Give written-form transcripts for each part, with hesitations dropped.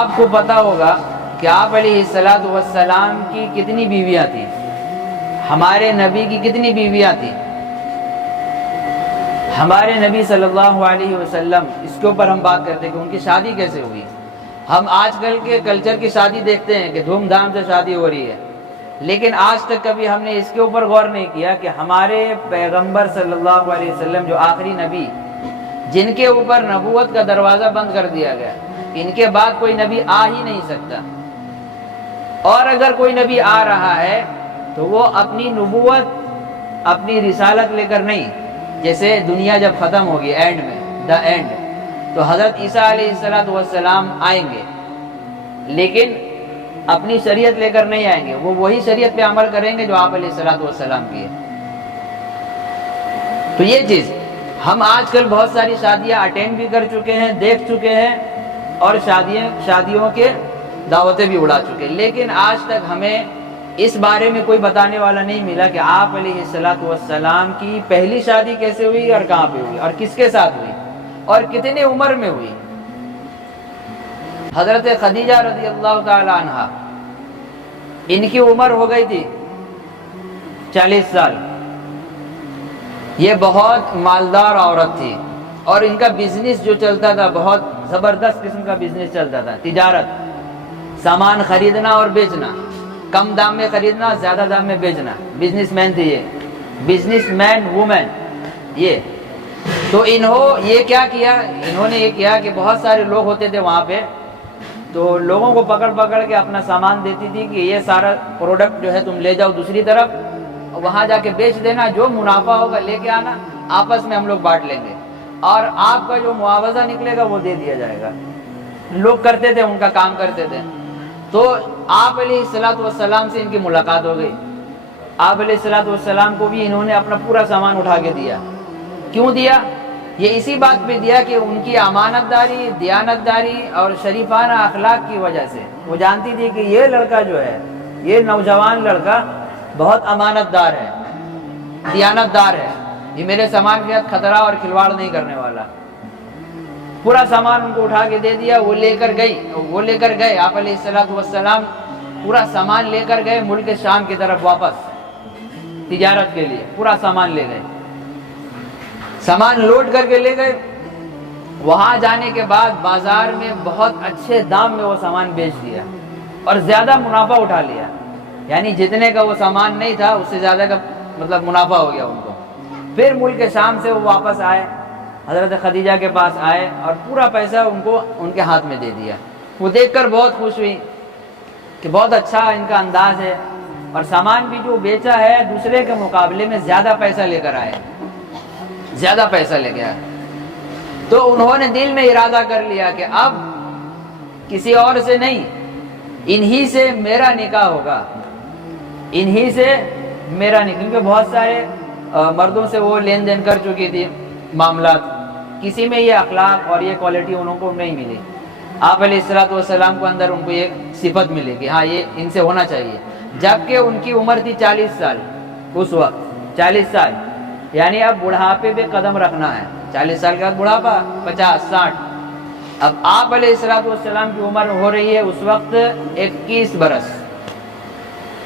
آپ کو پتہ ہوگا کہ آپ علیہ الصلاۃ والسلام کی کتنی بیویاں تھیں، ہمارے نبی کی کتنی بیویاں تھیں؟ ہمارے نبی صلی اللہ علیہ وسلم، اس کے اوپر ہم بات کرتے ہیں کہ ان کی شادی کیسے ہوئی۔ ہم آج کل کے کلچر کی شادی دیکھتے ہیں کہ دھوم دھام سے شادی ہو رہی ہے، لیکن آج تک کبھی ہم نے اس کے اوپر غور نہیں کیا کہ ہمارے پیغمبر صلی اللہ علیہ وسلم جو آخری نبی، جن کے اوپر نبوت کا دروازہ بند کر دیا گیا، ان کے بعد کوئی نبی آ ہی نہیں سکتا، اور اگر کوئی نبی آ رہا ہے تو وہ اپنی نبوت، اپنی رسالت لے کر نہیں، جیسے دنیا جب ختم ہوگی، اینڈ میں، دا اینڈ، تو حضرت عیسیٰ علیہ السلام آئیں گے، لیکن اپنی شریعت لے کر نہیں آئیں گے، وہ وہی شریعت پہ عمل کریں گے جو آپ علیہ السلام کی ہے۔ تو یہ چیز ہم آج کل بہت ساری شادیاں اٹینڈ بھی کر چکے ہیں، دیکھ چکے ہیں، اور شادیوں کے دعوتیں بھی اڑا چکے ہیں، لیکن آج تک ہمیں اس بارے میں کوئی بتانے والا نہیں ملا کہ آپ علیہ السلام کی پہلی شادی کیسے ہوئی اور کہاں پہ ہوئی اور کس کے ساتھ ہوئی اور کتنے عمر میں ہوئی۔ حضرت خدیجہ رضی اللہ تعالی عنہ، ان کی عمر ہو گئی تھی 40 سال۔ یہ بہت مالدار عورت تھی، اور ان کا بزنس جو چلتا تھا بہت زبردست قسم کا بزنس چلتا تھا، تجارت، سامان خریدنا اور بیچنا، کم دام میں خریدنا، زیادہ دام میں بیچنا، بزنس مین تھی یہ، بزنس مین وومن یہ۔ تو انہوں نے یہ کیا کہ بہت سارے لوگ ہوتے تھے وہاں پہ، تو لوگوں کو پکڑ پکڑ کے اپنا سامان دیتی تھی کہ یہ سارا پروڈکٹ جو ہے تم لے جاؤ دوسری طرف، وہاں جا کے بیچ دینا، جو منافع ہوگا لے کے آنا، آپس میں ہم لوگ بانٹ لیں گے، اور آپ کا جو معاوضہ نکلے گا وہ دے دیا جائے گا۔ لوگ کرتے تھے، ان کا کام کرتے تھے۔ تو آپ علیہ السلام سے ان کی ملاقات ہو گئی۔ آپ علیہ السلام کو بھی انہوں نے اپنا پورا سامان اٹھا کے دیا۔ کیوں دیا؟ یہ اسی بات پہ دیا کہ ان کی امانت داری، دیانت داری اور شریفانہ اخلاق کی وجہ سے وہ جانتی تھی کہ یہ لڑکا جو ہے، یہ نوجوان لڑکا بہت امانت دار ہے، دیانت دار ہے، یہ میرے سامان کے ساتھ خطرہ اور کھلواڑ نہیں کرنے والا۔ پورا سامان ان کو اٹھا کے دے دیا۔ وہ لے کر گئے آپ علیہ السلام پورا سامان لے کر گئے ملک شام کی طرف واپس تجارت کے لیے، پورا سامان لے گئے، سامان لوڈ کر کے لے گئے۔ وہاں جانے کے بعد بازار میں بہت اچھے دام میں وہ سامان بیچ دیا اور زیادہ منافع اٹھا لیا، یعنی جتنے کا وہ سامان نہیں تھا اس سے زیادہ کا مطلب منافع ہو گیا ان کو۔ پھر ملک شام سے وہ واپس آئے، حضرت خدیجہ کے پاس آئے اور پورا پیسہ ان کے ہاتھ میں دے دیا۔ وہ دیکھ کر بہت خوش ہوئی کہ بہت اچھا ان کا انداز ہے، اور سامان بھی جو بیچا ہے دوسرے کے مقابلے میں زیادہ پیسہ لے کر آئے، زیادہ پیسہ لے کے آئے۔ تو انہوں نے دل میں ارادہ کر لیا کہ اب کسی اور سے نہیں، انہی سے میرا نکاح ہوگا، انہی سے میرا نکاح، کیونکہ بہت سارے مردوں سے وہ لین دین کر چکی تھی معاملات، کسی میں یہ اخلاق اور یہ کوالٹی انہوں کو نہیں ملی۔ آپ علیہ السلام کو اندر ان کو یہ صفت ملی کہ ہاں یہ ان سے ہونا چاہیے، جبکہ ان کی عمر تھی 40 سال اس وقت، 40 سال، یعنی اب بڑھاپے پہ قدم رکھنا ہے، 40 سال کے بعد بڑھاپا، 50 60۔ اب آپ علیہ السلام کی عمر ہو رہی ہے اس وقت 21 برس،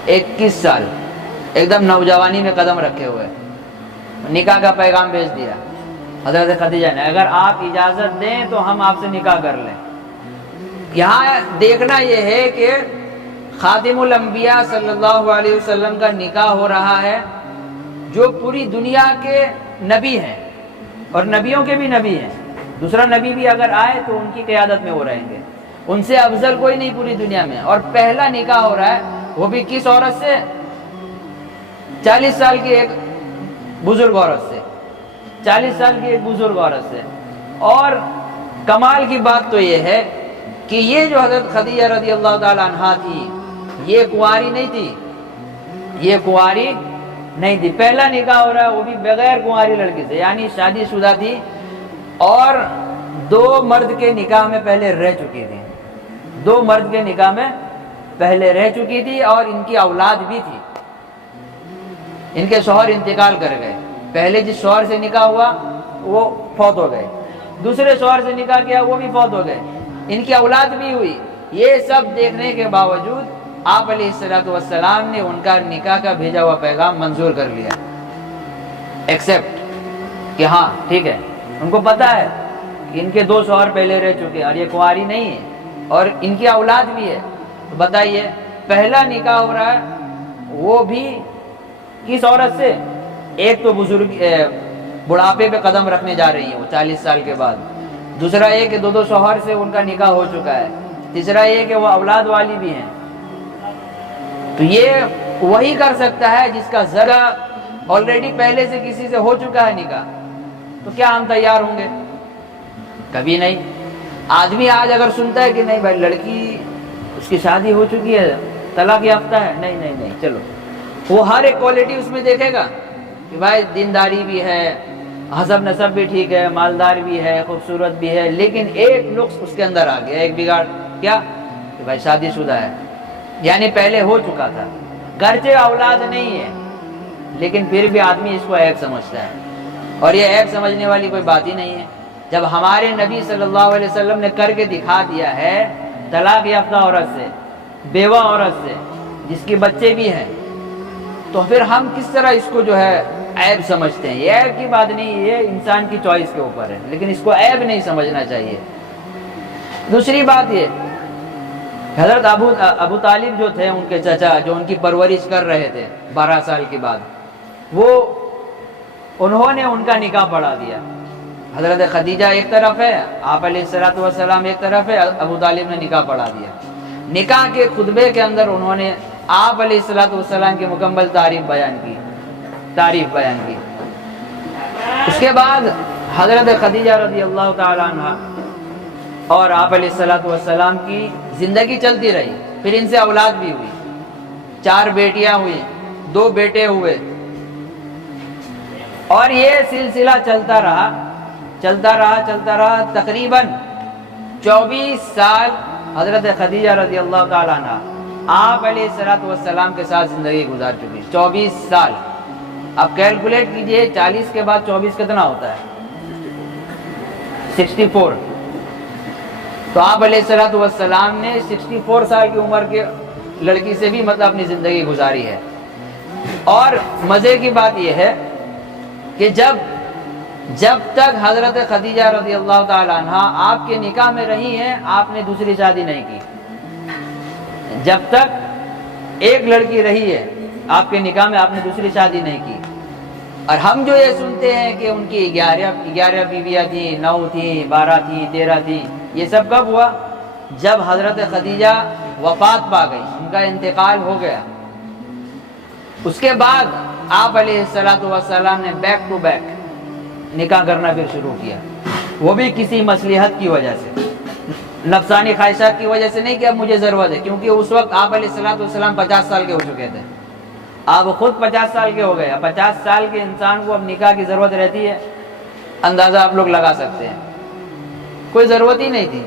21 سال، ایک دم نوجوانی میں قدم رکھے ہوئے۔ نکاح کا پیغام بھیج دیا حضرت خدیجہ نے، اگر آپ اجازت دیں تو ہم آپ سے نکاح کر لیں۔ یہاں دیکھنا یہ ہے کہ خاتم الانبیاء صلی اللہ علیہ وسلم کا نکاح ہو رہا ہے، جو پوری دنیا کے نبی ہیں اور نبیوں کے بھی نبی ہیں، دوسرا نبی بھی اگر آئے تو ان کی قیادت میں وہ رہیں گے، ان سے افضل کوئی نہیں پوری دنیا میں، اور پہلا نکاح ہو رہا ہے وہ بھی کس عورت سے؟ 40 سال کی ایک بزرگ عورت سے، 40 سال کی ایک بزرگ عورت سے۔ اور کمال کی بات تو یہ ہے کہ یہ جو حضرت خدیجہ رضی اللہ تعالی عنہا تھی، یہ کنواری نہیں تھی، یہ کنواری نہیں تھی، پہلا نکاح ہو رہا ہے وہ بھی بغیر کنواری لڑکی سے، یعنی شادی شدہ تھی، اور 2 مرد کے نکاح میں پہلے رہ چکی تھی، 2 مرد کے نکاح میں پہلے رہ چکی تھی، اور ان کی اولاد بھی تھی۔ ان کے شوہر انتقال کر گئے، پہلے جس شوہر سے نکاح ہوا وہ فوت ہو گئے، دوسرے شوہر سے نکاح کیا وہ بھی فوت ہو گئے، ان کی اولاد بھی ہوئی، یہ سب دیکھنے کے باوجود آپ علیہ الصلوۃ والسلام نے ان کا نکاح کا بھیجا ہوا پیغام منظور کر لیا، ایکسیپٹ، کہ ہاں ٹھیک ہے۔ ان کو پتا ہے کہ ان کے 2 شوہر پہلے رہ چکے ہیں اور یہ کنواری نہیں ہے اور ان کی اولاد بھی ہے، تو بتائیے پہلا نکاح ہو رہا ہے وہ بھی کس عورت سے؟ ایک تو بزرگ بڑھاپے پہ قدم رکھنے جا رہی ہے وہ 40 سال کے بعد، دوسرا یہ کہ 2 شوہر سے ان کا نکاح ہو چکا ہے، تیسرا یہ کہ وہ اولاد والی بھی ہیں۔ تو یہ وہی کر سکتا ہے جس کا ذرا آلریڈی پہلے سے کسی سے ہو چکا ہے نکاح، تو کیا ہم تیار ہوں گے؟ کبھی نہیں۔ آدمی آج اگر سنتا ہے کہ نہیں بھائی لڑکی اس کی شادی ہو چکی ہے، طلاق یافتہ ہے، نہیں نہیں نہیں، چلو، وہ ہر ایک کوالٹی اس میں دیکھے گا کہ بھائی دینداری بھی ہے، حسب نسب بھی ٹھیک ہے، مالدار بھی ہے، خوبصورت بھی ہے، لیکن ایک نقص اس کے اندر آ گیا، ایک بگاڑ، کیا؟ کہ بھائی شادی شدہ ہے، یعنی پہلے ہو چکا تھا، گرچہ اولاد نہیں ہے لیکن پھر بھی آدمی اس کو عیب سمجھتا ہے، اور یہ عیب سمجھنے والی کوئی بات ہی نہیں ہے۔ جب ہمارے نبی صلی اللہ علیہ وسلم نے کر کے دکھا دیا ہے طلاق یافتہ عورت سے، بیوہ عورت سے، جس کے بچے بھی ہیں، تو پھر ہم کس طرح اس کو جو ہے عیب سمجھتے ہیں؟ یہ عیب کی بات نہیں، یہ انسان کی چوائس کے اوپر ہے، لیکن اس کو عیب نہیں سمجھنا چاہیے۔ دوسری بات یہ، حضرت ابو طالب جو تھے، ان کے چچا جو ان کی پرورش کر رہے تھے 12 سال کے بعد، انہوں نے ان کا نکاح پڑھا دیا۔ حضرت خدیجہ ایک طرف ہے، آپ علیہ الصلوۃ والسلام ایک طرف ہے، ابو طالب نے نکاح پڑھا دیا۔ نکاح کے خطبے کے اندر انہوں نے آپ علیہ الصلوۃ والسلام کی مکمل تعریف بیان کی۔ اس کے بعد حضرت خدیجہ رضی اللہ تعالی عنہ اور آپ علیہ الصلوۃ والسلام کی زندگی چلتی رہی، پھر ان سے اولاد بھی ہوئی، 4 بیٹیاں ہوئی، 2 بیٹے ہوئے، اور یہ سلسلہ چلتا رہا تقریباً 24 سال حضرت خدیجہ رضی اللہ تعالی عنہ آپ علیہ الصلوۃ والسلام کے ساتھ زندگی گزار چکی، 24 سال۔ اب کیلکولیٹ کیجئے 40 کے بعد 24 کتنا ہوتا ہے؟ 64۔ تو آپ علیہ الصلوۃ والسلام نے 64 سال کی عمر کے لڑکی سے بھی اپنی زندگی گزاری ہے۔ اور مزے کی بات یہ ہے کہ جب تک حضرت خدیجہ رضی اللہ تعالی عنہ آپ کے نکاح میں رہی ہیں، آپ نے دوسری شادی نہیں کی۔ جب تک ایک لڑکی رہی ہے آپ کے نکاح میں، آپ نے دوسری شادی نہیں کی۔ اور ہم جو یہ سنتے ہیں کہ ان کی 11 بیویاں تھیں، 9 تھیں، 12 تھیں، 13 تھیں، یہ سب کب ہوا؟ جب حضرت خدیجہ وفات پا گئی، ان کا انتقال ہو گیا، اس کے بعد آپ علیہ الصلوۃ والسلام نے بیک ٹو بیک نکاح کرنا پھر شروع کیا، وہ بھی کسی مصلحت کی وجہ سے، نفسانی خواہشات کی وجہ سے نہیں کہ اب مجھے ضرورت ہے، کیونکہ اس وقت آپ علیہ الصلوۃ والسلام 50 سال کے ہو چکے تھے، آپ خود 50 سال کے ہو گئے۔ 50 سال کے انسان کو اب نکاح کی ضرورت رہتی ہے، اندازہ آپ لوگ لگا سکتے ہیں، کوئی ضرورت ہی نہیں تھی۔